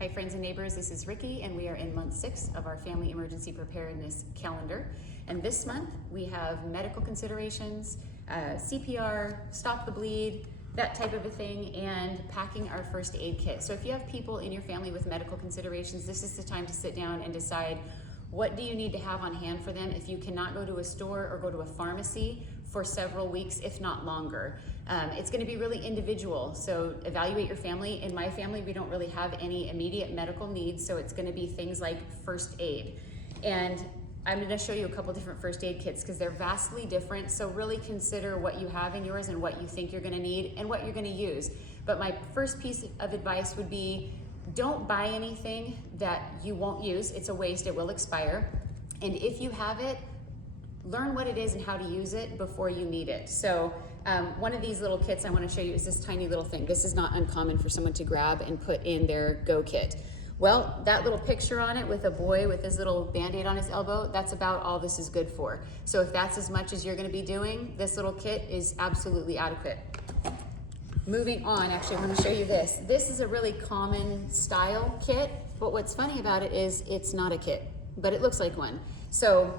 Hi friends and neighbors, this is Ricky and we are in month 6 of our family emergency preparedness calendar. And this month we have medical considerations, CPR, stop the bleed, that type of a thing, and packing our first aid kit. So if you have people in your family with medical considerations, this is the time to sit down and decide what do you need to have on hand for them if you cannot go to a store or go to a pharmacy for several weeks, if not longer. It's gonna be really individual, so evaluate your family. In my family, we don't really have any immediate medical needs, so it's gonna be things like first aid. And I'm gonna show you a couple different first aid kits because they're vastly different, so really consider what you have in yours and what you think you're gonna need and what you're gonna use. But my first piece of advice would be, don't buy anything that you won't use. It's a waste, it will expire. And if you have it, learn what it is and how to use it before you need it. So one of these little kits I want to show you is this tiny little thing. This is not uncommon for someone to grab and put in their Go kit. Well, that little picture on it with a boy with his little Band-Aid on his elbow, that's about all this is good for. So if that's as much as you're going to be doing, this little kit is absolutely adequate. Moving on, actually I want to show you this. This is a really common style kit, but what's funny about it is it's not a kit, but it looks like one. So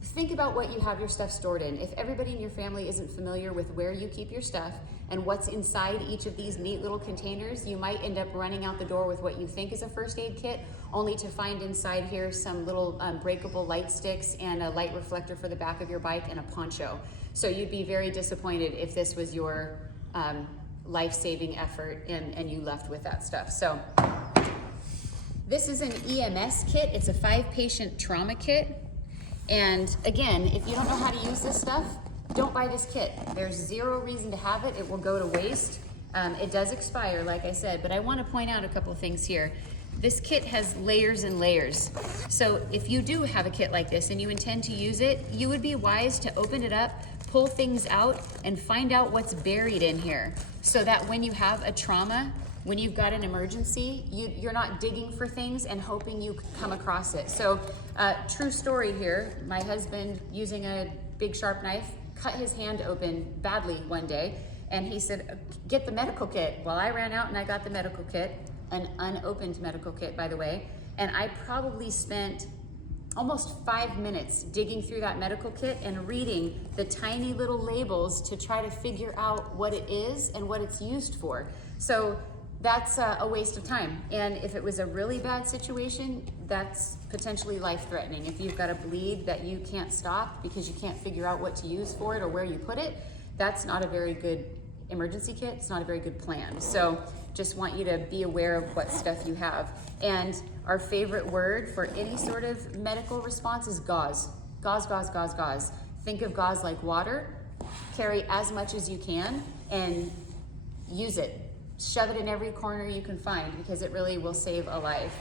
think about what you have your stuff stored in. If everybody in your family isn't familiar with where you keep your stuff and what's inside each of these neat little containers, you might end up running out the door with what you think is a first aid kit, only to find inside here some little breakable light sticks and a light reflector for the back of your bike and a poncho. So you'd be very disappointed if this was your life-saving effort and you left with that stuff. So this is an EMS kit. It's a 5-patient trauma kit. And again, if you don't know how to use this stuff, don't buy this kit. There's zero reason to have it. It will go to waste. It does expire, like I said, but I want to point out a couple of things here. This kit has layers and layers. So if you do have a kit like this and you intend to use it, you would be wise to open it up, pull things out, and find out what's buried in here so that when you have a trauma, when you've got an emergency, you're not digging for things and hoping you come across it. So true story here, my husband, using a big sharp knife, cut his hand open badly one day, and he said, get the medical kit. Well, I ran out and I got the medical kit, an unopened medical kit, by the way, and I probably spent almost 5 minutes digging through that medical kit and reading the tiny little labels to try to figure out what it is and what it's used for. So that's a waste of time. And if it was a really bad situation, that's potentially life-threatening. If you've got a bleed that you can't stop because you can't figure out what to use for it or where you put it, that's not a very good emergency kit. It's not a very good plan. So just want you to be aware of what stuff you have. And our favorite word for any sort of medical response is gauze. Gauze, gauze, gauze, gauze. Think of gauze like water. Carry as much as you can and use it. Shove it in every corner you can find because it really will save a life.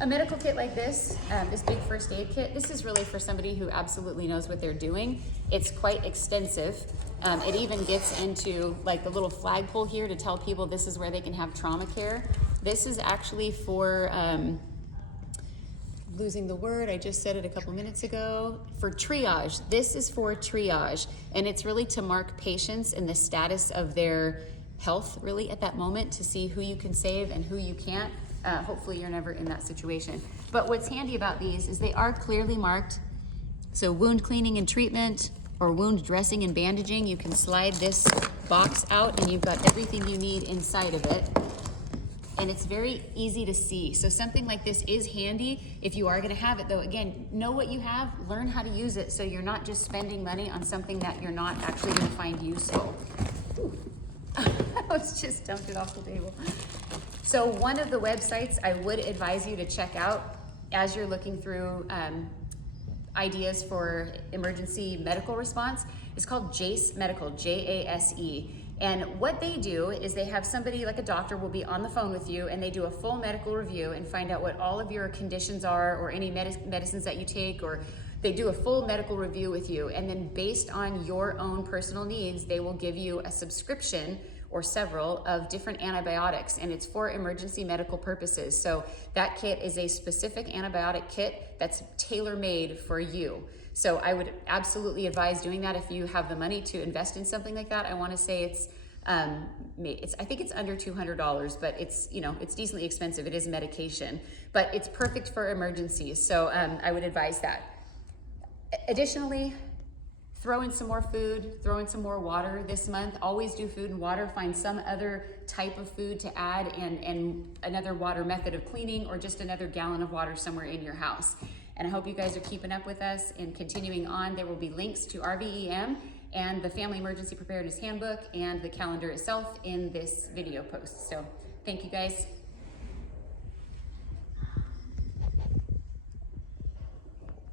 A medical kit like this big first aid kit, this is really for somebody who absolutely knows what they're doing. It's quite extensive. It even gets into like the little flagpole here to tell people this is where they can have trauma care. This is actually for, losing the word, I just said it a couple minutes ago, for triage. This is for triage, and it's really to mark patients and the status of their health really at that moment to see who you can save and who you can't. Hopefully you're never in that situation. But what's handy about these is they are clearly marked. So wound cleaning and treatment or wound dressing and bandaging, you can slide this box out and you've got everything you need inside of it. And it's very easy to see. So something like this is handy if you are gonna have it though. Again, know what you have, learn how to use it so you're not just spending money on something that you're not actually gonna find useful. I was just dumped it off the table. So one of the websites I would advise you to check out as you're looking through ideas for emergency medical response is called JASE Medical, J-A-S-E. And what they do is they have somebody like a doctor will be on the phone with you and they do a full medical review and find out what all of your conditions are or any medicines that you take, or they do a full medical review with you. And then based on your own personal needs, they will give you a subscription or several of different antibiotics, and it's for emergency medical purposes. So that kit is a specific antibiotic kit that's tailor-made for you. So I would absolutely advise doing that if you have the money to invest in something like that. I want to say it's I think it's under $200, but it's, you know, it's decently expensive. It is medication, but it's perfect for emergencies. So I would advise that. Additionally, throw in some more food, throw in some more water this month. Always do food and water. Find some other type of food to add and another water method of cleaning, or just another gallon of water somewhere in your house. And I hope you guys are keeping up with us and continuing on. There will be links to RVEM and the Family Emergency Preparedness Handbook and the calendar itself in this video post. So thank you guys.